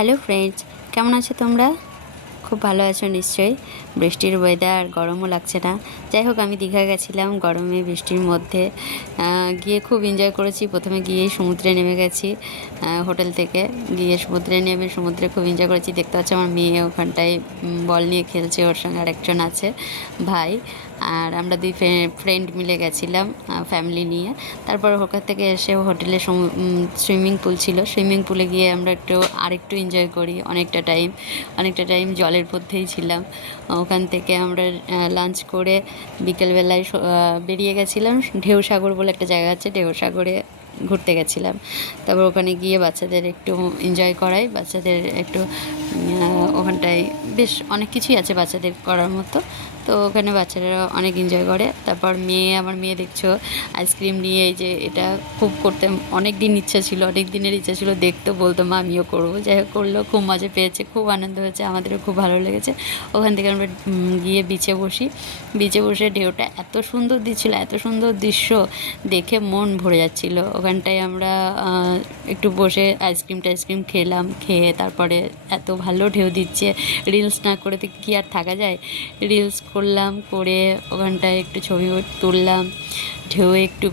Hello friends, কেমন আছো তোমরা? খুব ভালো আছো নিশ্চয়ই। বৃষ্টির ওয়েদার, গরমও লাগছে না। যাই হোক, আমি দীঘা গেছিলাম গরমে বৃষ্টির মধ্যে। গিয়ে খুব এনজয় করেছি। প্রথমে গিয়েই সমুদ্রে নেমে গেছি, হোটেল থেকে গিয়ে সমুদ্রে নেমে সমুদ্রে খুব এনজয় করেছি। দেখতে পাচ্ছি আমার মেয়ে ওখানটায় বল নিয়ে খেলছে, ওর সঙ্গে আরেকজন আছে ভাই। আর আমরা দুই ফ্রেন্ড মিলে গেছিলাম ফ্যামিলি নিয়ে। তারপর ওখান থেকে এসে হোটেলে সুইমিং পুল ছিল, সুইমিং পুলে গিয়ে আমরা আরেকটু এনজয় করি। অনেকটা টাইম জলের মধ্যেই ছিলাম। ওখান থেকে আমরা লাঞ্চ করে বিকেলবেলায় বেরিয়ে গেছিলাম। ঢেউসাগর বলে একটা জায়গা আছে, ঢেউসাগরে ঘুরতে গেছিলাম। তারপর ওখানে গিয়ে বাচ্চাদের একটু এনজয় করাই, বাচ্চাদের একটু ওখানটায় বেশ অনেক কিছুই আছে বাচ্চাদের করার মতো। তো ওখানে বাচ্চারা অনেক এনজয় করে। তারপর আমার মেয়ে দেখছো আইসক্রিম নিয়ে, এই যে এটা খুব করতে অনেক দিনের ইচ্ছা ছিল দেখতে, বলতো মা আমিও করবো। যাই হোক করলো, খুব মজা পেয়েছে, খুব আনন্দ হয়েছে, আমাদেরও খুব ভালো লেগেছে। ওখান থেকে আমরা গিয়ে বিচে বসে ঢেউটা এত সুন্দর দিচ্ছিলো, এত সুন্দর দৃশ্য দেখে মন ভরে যাচ্ছিল। ওখানটায় আমরা একটু বসে আইসক্রিম খেলাম, খেয়ে তারপরে এত ভালো ঢেউ দিচ্ছে, রিলস না করে তো কি আর থাকা যায়। রিলস করলাম, করে ওখানটায় একটু ছবি তুললাম, ঢেউ একটু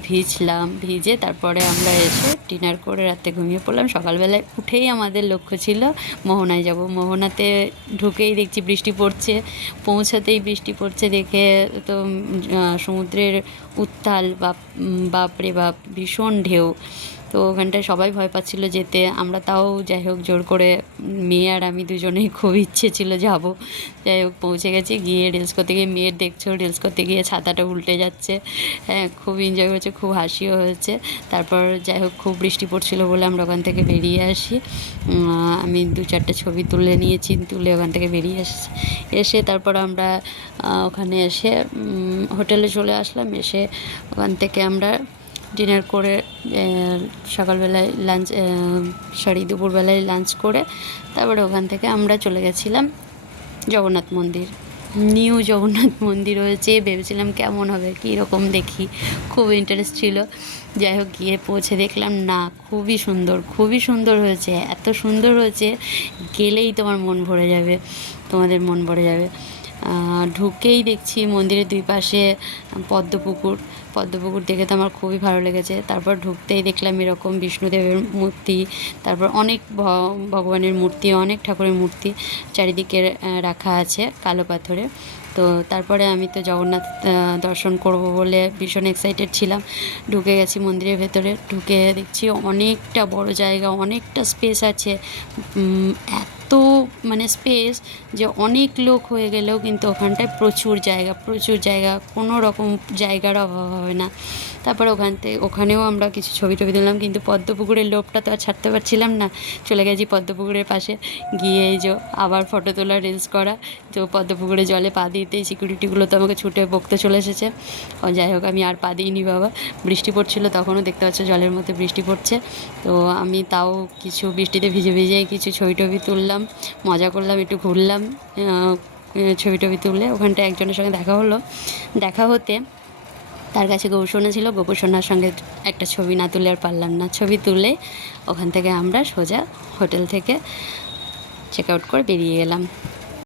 ভিজে তারপরে আমরা এসে ডিনার করে রাতে ঘুমিয়ে পড়লাম। সকালবেলায় উঠেই আমাদের লক্ষ্য ছিল মোহনায় যাব। মোহনাতে ঢুকেই দেখছি বৃষ্টি পড়ছে, পৌঁছাতেই বৃষ্টি পড়ছে দেখে তো সমুদ্রের উত্তাল, বাপরে বাপ, ভীষণ ঢেউ। তো ওখানটায় সবাই ভয় পাচ্ছিল যেতে, আমরা তাও যাই হোক জোর করে, মেয়ে আর আমি দুজনেই খুব ইচ্ছে ছিল যাব। যাই হোক পৌঁছে গেছি। গিয়ে রিলস করতে গিয়ে, মেয়ের দেখছো রিলস করতে গিয়ে ছাতাটা উল্টে যাচ্ছে, হ্যাঁ খুব এনজয় হয়েছে, খুব হাসিও হয়েছে। তারপর যাই হোক খুব বৃষ্টি পড়ছিল বলে আমরা ওখান থেকে বেরিয়ে আসি। আমি 2-4টে ছবি তুলে নিয়েছি, তুলে ওখান থেকে বেরিয়ে এসে তারপর আমরা ওখানে এসে হোটেলে চলে আসলাম। এসে ওখান থেকে আমরা ডিনার করে সকালবেলায় দুপুরবেলায় লাঞ্চ করে তারপরে ওখান থেকে আমরা চলে গেছিলাম জগন্নাথ মন্দির। নিউ জগন্নাথ মন্দির হয়েছে, ভেবেছিলাম কেমন হবে, কী রকম দেখি, খুব ইন্টারেস্ট ছিল। যাই হোক গিয়ে পৌঁছে দেখলাম না, খুবই সুন্দর হয়েছে, এত সুন্দর হয়েছে গেলেই তোমাদের মন ভরে যাবে। ঢুকেই দেখছি মন্দিরের দুই পাশে পদ্মপুকুর দেখে তো আমার খুবই ভালো লেগেছে। তারপর ঢুকতেই দেখলাম এরকম বিষ্ণুদেবের মূর্তি, তারপর অনেক ভগবানের মূর্তি, অনেক ঠাকুরের মূর্তি চারিদিকে রাখা আছে কালো পাথরে। তো তারপরে আমি তো জগন্নাথ দর্শন করব বলে ভীষণ এক্সাইটেড ছিলাম। ঢুকে গেছি মন্দিরের ভেতরে, ঢুকে দেখছি অনেকটা বড় জায়গা, অনেকটা স্পেস আছে, এত স্পেস যে অনেক লোক হয়ে গেলেও কিন্তু ওখানটায় প্রচুর জায়গা, কোনো রকম জায়গার অভাব হবে না। তারপরে ওখানেও আমরা কিছু ছবি তুললাম, কিন্তু পদ্মপুকুরের লোভটা তো আর ছাড়তে পারছিলাম না। চলে গেছি পদ্মপুকুরের পাশে, গিয়ে এই যে আবার ফটো তোলা, রিলস করা। তো পদ্মপুকুরে জলে পা দিতেই সিকিউরিটিগুলো তো আমাকে ছুটে বকতে চলে এসেছে। যাই হোক আমি আর পা দিইনি বাবা। বৃষ্টি পড়ছিল তখনও, দেখতে পাচ্ছ জলের মধ্যে বৃষ্টি পড়ছে। তো আমি তাও কিছু বৃষ্টিতে ভিজেই কিছু ছবি তুললাম, মজা করলাম, একটু ঘুরলাম। ছবি তুললে ওখানটায় একজনের সঙ্গে দেখা হতে তার কাছে গোপসোনা ছিল, গোপসোনার সঙ্গে একটা ছবি না তুলে আর পারলাম না। ছবি তুলে ওখান থেকে আমরা সোজা হোটেল থেকে চেক আউট করে বেরিয়ে গেলাম।